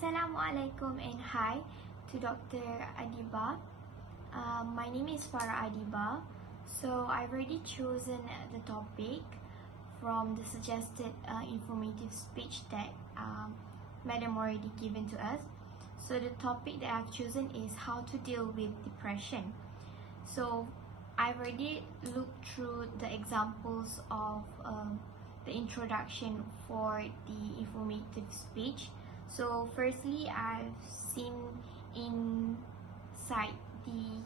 Assalamualaikum and hi to Dr. Adiba. My name is Farah Adiba. So I've already chosen the topic from the suggested informative speech that Madam already given to us. So the topic that I've chosen is how to deal with depression. So I've already looked through the examples of the introduction for the informative speech. So firstly, I've seen inside the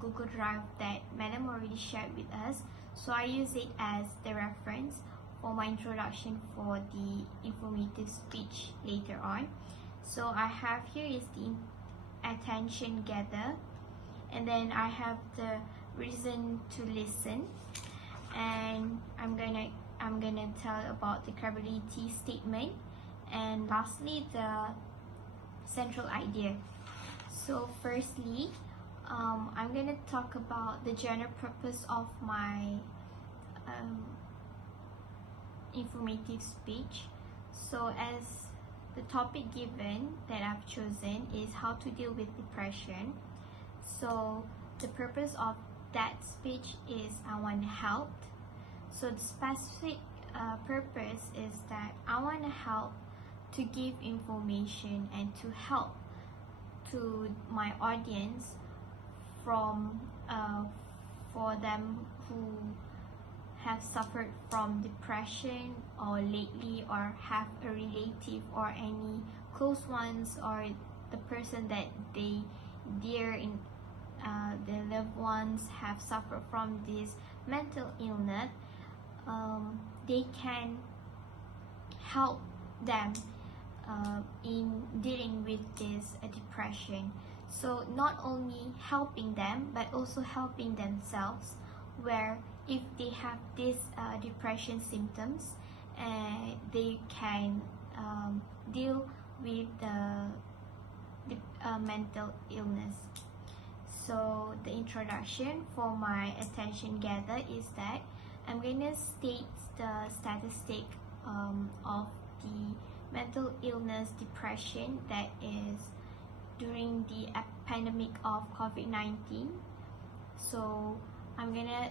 Google Drive that Madam already shared with us. So I use it as the reference for my introduction for the informative speech later on. So I have here is the attention gather, and then I have the reason to listen, and I'm gonna tell about the credibility statement, and lastly the central idea. So firstly, I'm gonna talk about the general purpose of my informative speech. So as the topic given that I've chosen is how to deal with depression. So the purpose of that speech is I want to help. So the specific purpose is that I want to help to give information and to help to my audience from for them who have suffered from depression or lately, or have a relative or any close ones, or the person that they dear in their loved ones have suffered from this mental illness. They can help them in dealing with this depression. So not only helping them but also helping themselves, where if they have these depression symptoms, they can deal with the mental illness. So the introduction for my attention gather is that I'm going to state the statistic of the mental illness depression that is during the pandemic of COVID-19. So I'm gonna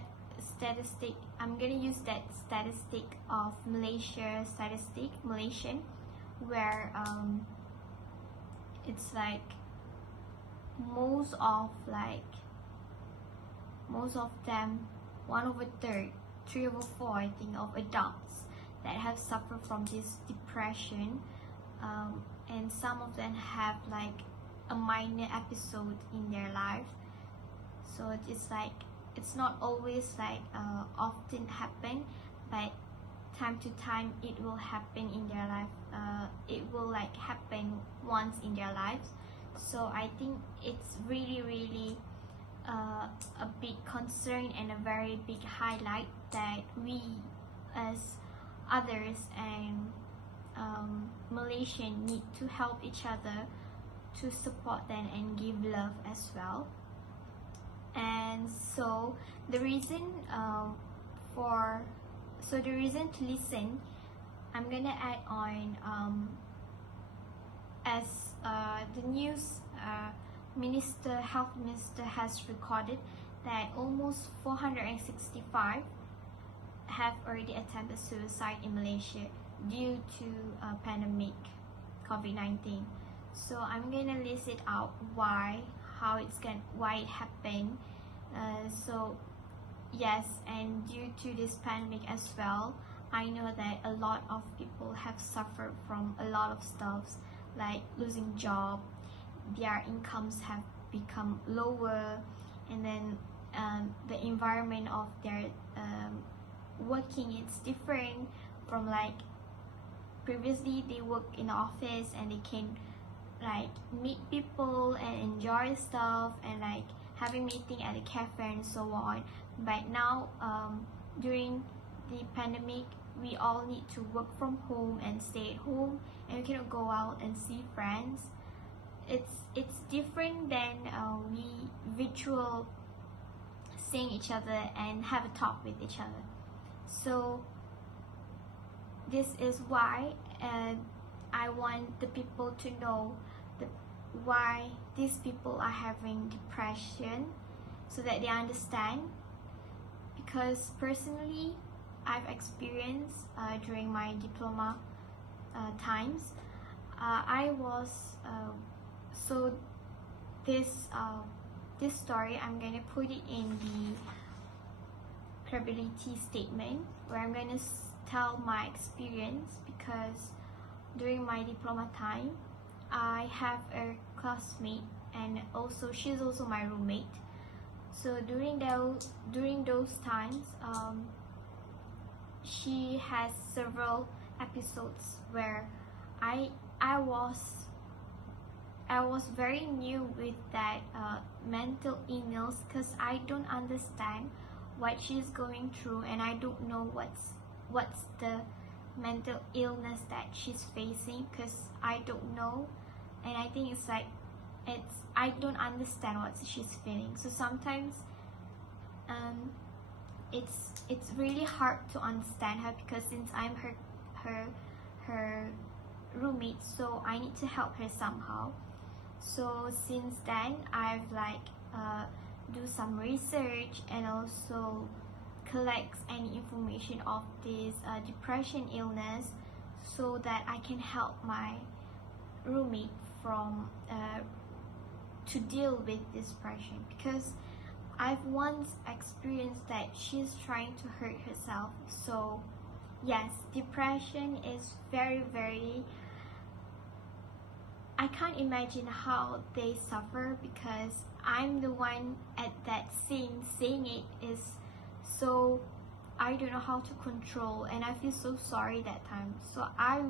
use that statistic of Malaysian, where it's like most of them, 1/3, 3/4 I think of adults that have suffered from this depression, and some of them have like a minor episode in their life. So it's not always often happen, but time to time it will happen in their life. It will happen once in their lives. So I think it's really a big concern and a very big highlight that we as others and Malaysian need to help each other, to support them and give love as well. And so the reason to listen, I'm gonna add on as the news health minister has recorded that almost 465 have already attempted suicide in Malaysia due to pandemic COVID-19. So I'm gonna list it out why it happened. So yes, and due to this pandemic as well, I know that a lot of people have suffered from a lot of stuff, like losing job, their incomes have become lower, and then the environment of their working, it's different from previously they work in the office and they can meet people and enjoy stuff and having meeting at a cafe and so on. But now during the pandemic, we all need to work from home and stay at home, and we cannot go out and see friends. It's different than we virtual seeing each other and have a talk with each other. So this is why I want the people to know why these people are having depression, so that they understand. Because personally, I've experienced during my diploma times, I was so this story, I'm gonna put it in the credibility statement, where I'm gonna tell my experience. Because during my diploma time, I have a classmate, and also she's also my roommate. So during those times, she has several episodes where I was very new with that mental illness, because I don't understand what she's going through, and I don't know what's the mental illness that she's facing, because I don't know. And I think it's like I don't understand what she's feeling. So sometimes it's really hard to understand her, because since I'm her roommate, so I need to help her somehow. So since then, I've do some research, and also collect any information of this depression illness, so that I can help my roommate from to deal with this depression. Because I've once experienced that she's trying to hurt herself. So yes, depression is very, very, I can't imagine how they suffer, because I'm the one at that scene saying it. Is so, I don't know how to control, and I feel so sorry that time. So I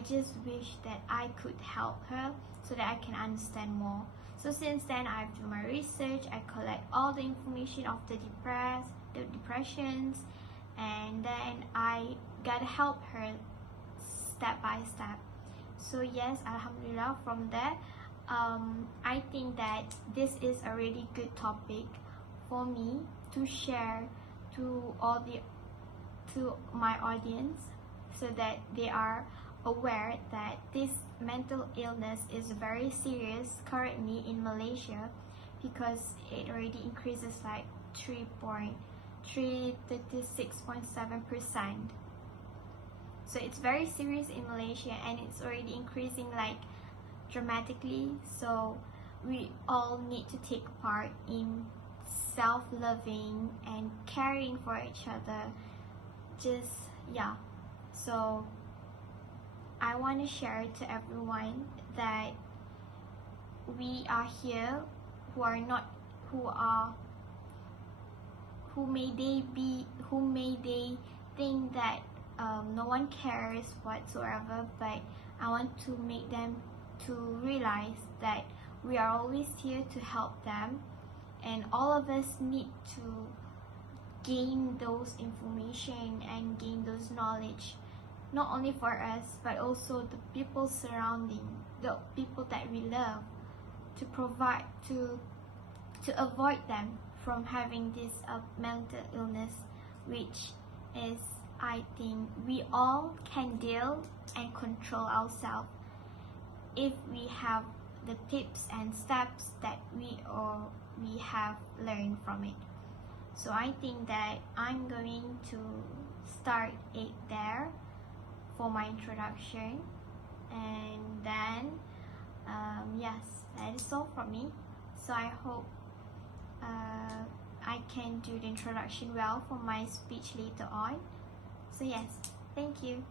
just wish that I could help her, so that I can understand more. So since then, I've done my research, I collect all the information of the depressions, and then I gotta help her step by step. So yes, alhamdulillah, from there, I think that this is a really good topic for me to share to my audience, so that they are aware that this mental illness is very serious currently in Malaysia, because it already increases like 36.7%. So it's very serious in Malaysia, and it's already increasing like dramatically. So we all need to take part in self-loving and caring for each other. So I want to share to everyone that we are here, who may they think that no one cares whatsoever, but I want to make them to realize that we are always here to help them, and all of us need to gain those information and gain those knowledge, not only for us, but also the people surrounding, the people that we love, to provide to avoid them from having this mental illness, which is, I think, we all can deal and control ourselves if we have the tips and steps that we have learned from it. So I think that I'm going to start it there for my introduction, and then yes, that is all from me. So I hope I can do the introduction well for my speech later on. So yes, thank you.